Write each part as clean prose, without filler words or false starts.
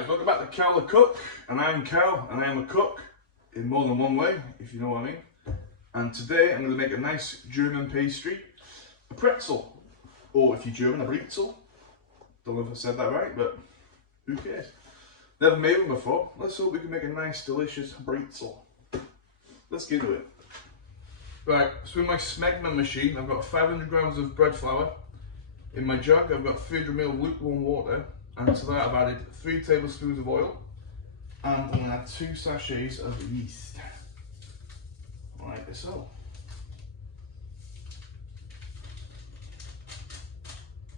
guys, welcome back to Cal the Cook, and I'm Cal, and I am a cook in more than one way, if you know what I mean. And today I'm going to make a nice German pastry, a pretzel, or if you're German, a bretzel. Don't know if I said that right, but who cares? Never made one before. Let's hope we can make a nice, delicious bretzel. Let's get into it. Right, so in my smegma machine, I've got 500 grams of bread flour. In my jug, I've got 300 ml of lukewarm water. And to that I've added 3 tablespoons of oil, and I'm going to add 2 sachets of yeast, like so.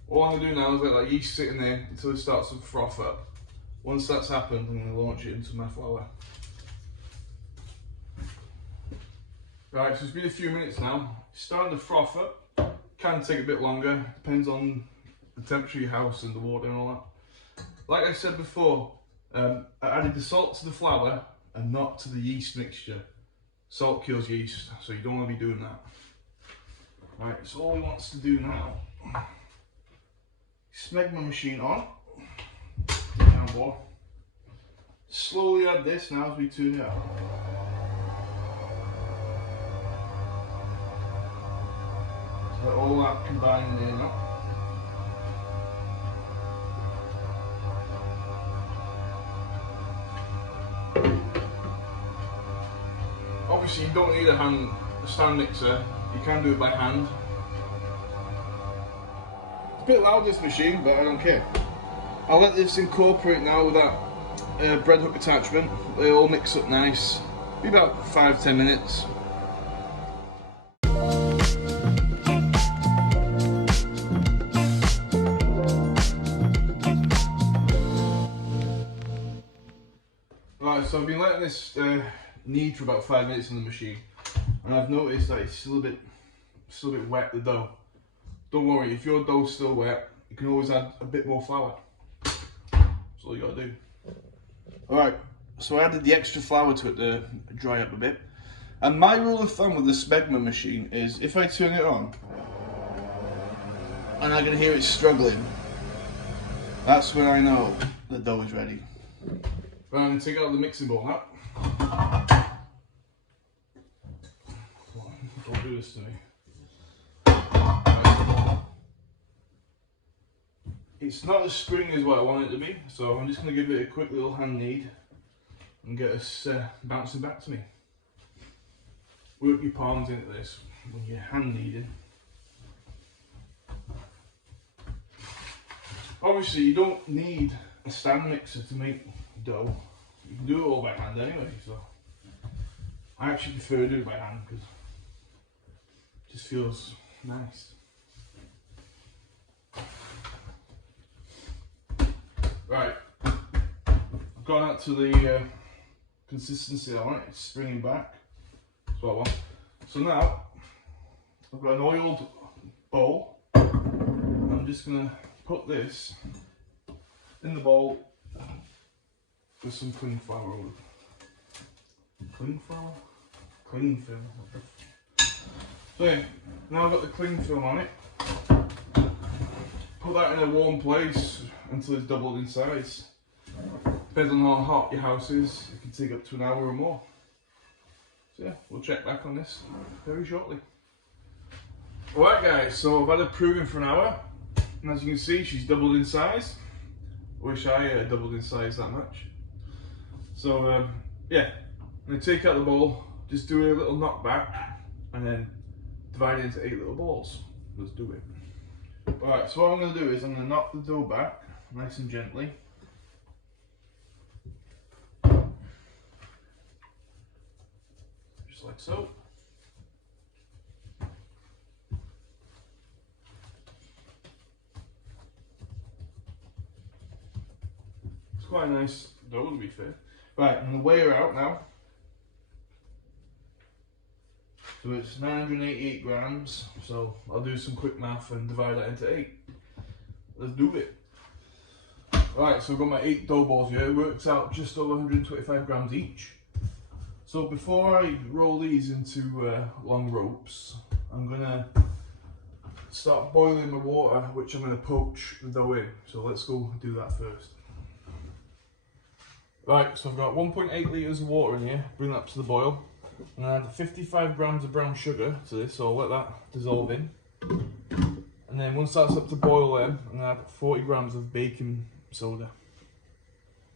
All I'm going to do now is let that yeast sit in there until it starts to froth up. Once that's happened, I'm going to launch it into my flour. Right, so it's been a few minutes now. It's starting to froth up. Can take a bit longer, depends on the temperature of your house and the water and all that. Like I said before, I added the salt to the flour and not to the yeast mixture. Salt kills yeast, so you don't want to be doing that. Right, so all he wants to do now, smeg my machine on, down board. Slowly add this now as we turn it up. So all that combined there now. Obviously you don't need a stand mixer, you can do it by hand. It's a bit loud this machine, but I don't care. I'll let this incorporate now with that bread hook attachment. They all mix up nice. Be about 5-10 minutes. Right, so I've been letting this knead for about 5 minutes in the machine, and I've noticed that it's still a bit wet, the dough. Don't worry, if your dough's still wet, you can always add a bit more flour. That's all you gotta do. Alright, so I added the extra flour to it to dry up a bit. And my rule of thumb with the smegma machine is if I turn it on and I can hear it struggling, that's when I know the dough is ready. Right, I'm going to take out the mixing bowl now. Don't do this to me. It's not as springy as what I want it to be, so I'm just going to give it a quick little hand knead and get us bouncing back to me. Work your palms into this when you're hand kneading. Obviously you don't need a stand mixer to make dough. You can do it all by hand anyway, so I actually prefer to do it by hand because it just feels nice. Right, I've gone out to the consistency I want. It's springing back. That's what I want. So now I've got an oiled bowl. I'm just going to put this in the bowl with some cling flour over it. Cling flour? Cling film. So yeah, now I've got the cling film on it. Put that in a warm place until it's doubled in size. Depends on how hot your house is, it can take up to an hour or more. So yeah, we'll check back on this very shortly. Alright guys, so I've had it proving for an hour, and as you can see she's doubled in size. Wish I doubled in size that much. So yeah, I'm going to take out the bowl, just do a little knockback, and then divide it into 8 little balls. Let's do it. Alright, so what I'm going to do is I'm going to knock the dough back, nice and gently. Just like so. It's quite a nice dough to be fair. Right, I'm going to weigh her out now. So it's 988 grams, so I'll do some quick math and divide that into 8. Let's do it. Right, so I've got my 8 dough balls here. It works out just over 125 grams each. So before I roll these into long ropes, I'm going to start boiling my water, which I'm going to poach the dough in. So let's go do that first. Right, so I've got 1.8 litres of water in here, bring that up to the boil. And I add 55 grams of brown sugar to this, so I'll let that dissolve in. And then once that's up to boil then, I'm going to add 40 grams of baking soda.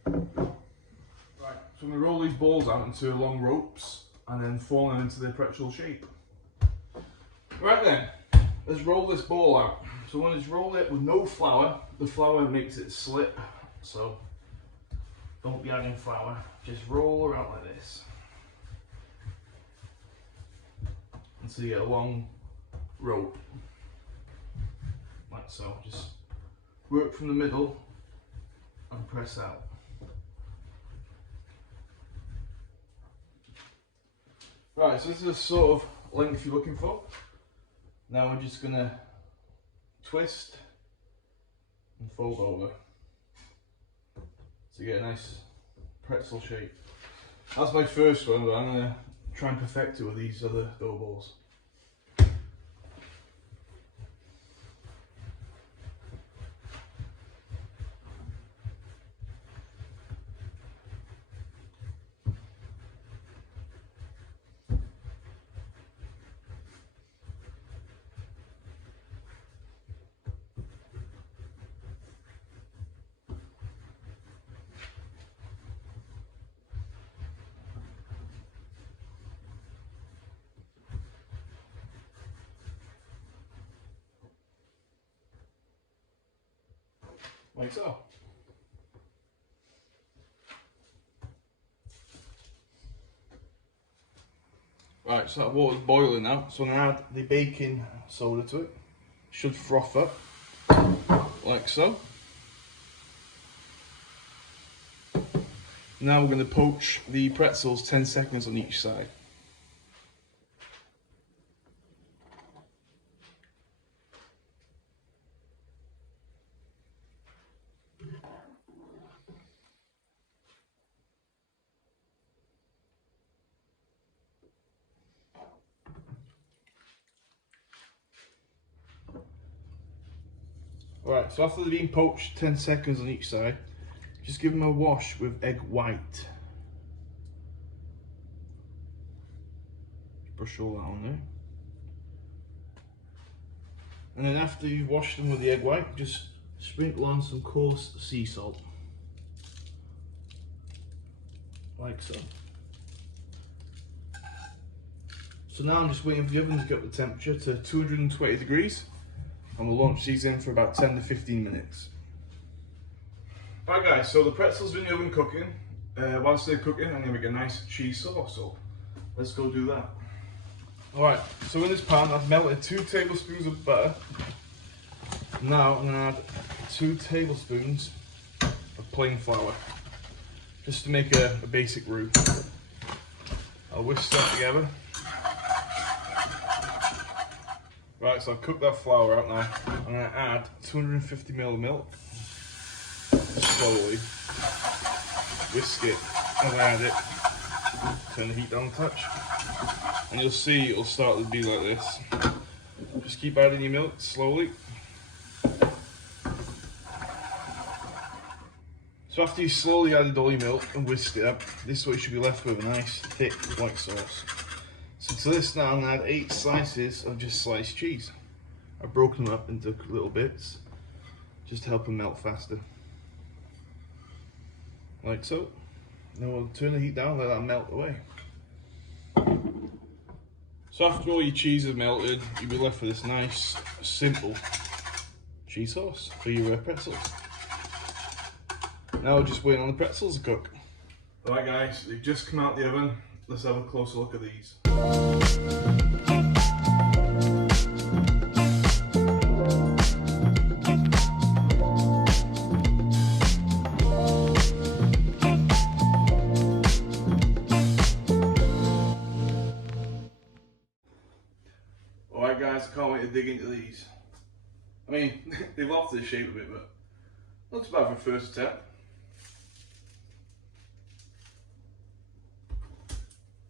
Right, so I'm going to roll these balls out into long ropes and then form them into the pretzel shape. Right then, let's roll this ball out. So when it's rolled it with no flour, the flour makes it slip, so don't be adding flour, just roll around like this. Until you get a long rope, like so. Just work from the middle and press out. Right, so this is the sort of length you're looking for. Now we're just gonna twist and fold over to get a nice pretzel shape. That's my first one, but I'm gonna try and perfect it with these other dough balls. Like so. Right, so that water's boiling now, so I'm going to add the baking soda to it. Should froth up, like so. Now we're going to poach the pretzels 10 seconds on each side. Right, so after they've been poached 10 seconds on each side, just give them a wash with egg white. Brush all that on there. And then after you've washed them with the egg white, just sprinkle on some coarse sea salt. Like so. So now I'm just waiting for the oven to get up the temperature to 220 degrees. And we'll launch these in for about 10 to 15 minutes. Right guys, so the pretzels are in the oven cooking. Whilst they're cooking, I'm going to make a nice cheese sauce, so let's go do that. Alright, so in this pan I've melted 2 tablespoons of butter. Now I'm going to add 2 tablespoons of plain flour, just to make a basic roux. I'll whisk that together. Right, so I've cooked that flour out now. I'm going to add 250 ml of milk. Slowly whisk it as I add it. Turn the heat down a touch. And you'll see it'll start to be like this. Just keep adding your milk slowly. So after you slowly added all your milk and whisked it up, this is what you should be left with, a nice thick white sauce. So to this now I'm going to add 8 slices of just sliced cheese. I've broken them up into little bits, just to help them melt faster. Like so. Now we'll turn the heat down, let that melt away. So after all your cheese is melted, you'll be left with this nice, simple cheese sauce for your pretzels. Now we're just waiting on the pretzels to cook. Alright guys, they've just come out the oven. Let's have a closer look at these. Alright guys, I can't wait to dig into these. I mean, they've altered the shape a bit, but looks bad for first attempt.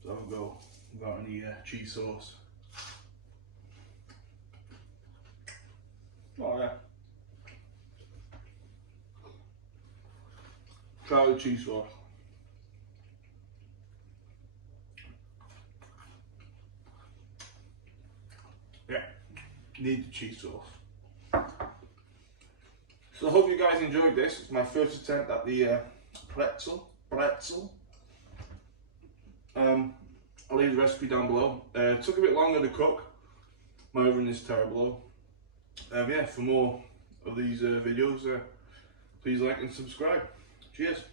So I'll go without any cheese sauce. Oh yeah. Try the cheese sauce. need the cheese sauce. So I hope you guys enjoyed this. It's my first attempt at the pretzel. I'll leave the recipe down below. It took a bit longer to cook. My oven is terrible. Yeah, for more of these videos, please like and subscribe. Cheers.